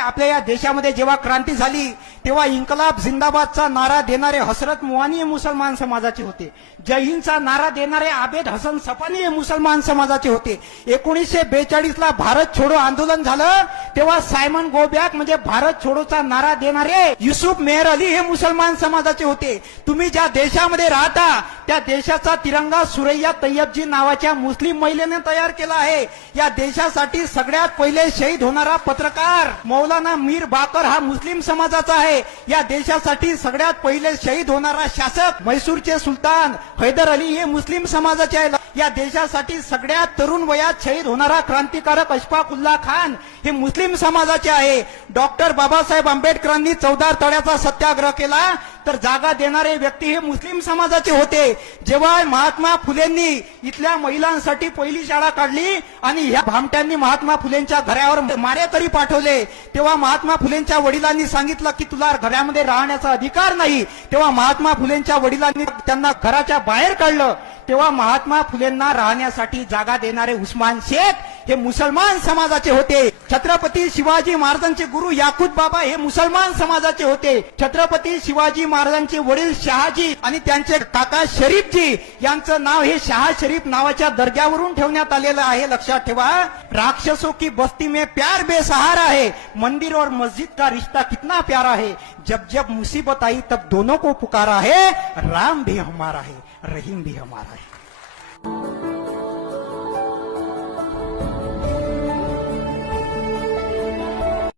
आपल्या या देशामध्ये जेव्हा क्रांती झाली तेव्हा इन्कलाब जिंदाबादचा नारा देणारे हसरत मुआनी हे मुसलमान समाजाचे होते. जय हिंदचा नारा देणारे आबेद हसन सपानी हे मुसलमान समाजाचे होते. 1942 ला भारत छोडो आंदोलन झालं तेव्हा सायमन गो बॅक म्हणजे भारत छोडोचा नारा देणारे युसुफ मेहर अली हे मुसलमान समाजाचे होते. तुम्ही ज्या देशामध्ये राहता त्या देशाचा तिरंगा सुरैया तय्यबजी नावाच्या मुस्लिम महिलेने तयार केला आहे. या देशासाठी सगळ्यात पहिले शहीद होणारा पत्रकार मौलाना मीर बाकर हा मुस्लिम समाजाचा आहे. या देशासाठी सगळ्यात पहिले शहीद होणारा शासक म्हैसूरचे सुलतान हैदर अली हे मुस्लिम समाजाचे आहे. या देशासाठी सगळ्यात तरुण वयात शहीद होणारा क्रांतिकारक अशफाकुल्ला खान हे मुस्लिम समाजाचे आहे. डॉक्टर बाबासाहेब आंबेडकरांनी 14 तळ्याचा सत्याग्रह केला तर जागा देणारे व्यक्ती हे मुस्लिम समाजाचे होते. जेव्हा महात्मा फुलेंनी इथल्या महिलांसाठी पहिली शाळा काढली आणि ह्या भामट्यांनी महात्मा फुलेंच्या घरावर मारेकरी पाठवले तेव्हा महात्मा फुलेंच्या वडिलांनी सांगितलं की तुला घरामध्ये राहण्याचा अधिकार नाही. तेव्हा महात्मा फुलेंच्या वडिलांनी त्यांना घराच्या बाहेर काढलं. तेव्हा महात्मा फुलेंना राहण्यासाठी जागा देणारे उस्मान शेख हे मुसलमान समाजाचे होते. छत्रपती शिवाजी महाराजांचे गुरु याकूत बाबा हे मुसलमान समाजाचे होते. छत्रपती शिवाजी महाराजांचे वडील शहाजी आणि त्यांचे काका शरीफजी यांचं नाव हे शहा शरीफ नावाच्या दर्ग्यावरून ठेवण्यात आलेलं आहे. लक्षात ठेवा, राक्षसों की बस्ती में प्यार बेसहारा है, मंदिर और मस्जिद का रिश्ता कितना प्यारा है, जब जब मुसीबत आई तब दोनों को पुकारा है, राम भी हमारा है, रहीम भी हमारा है.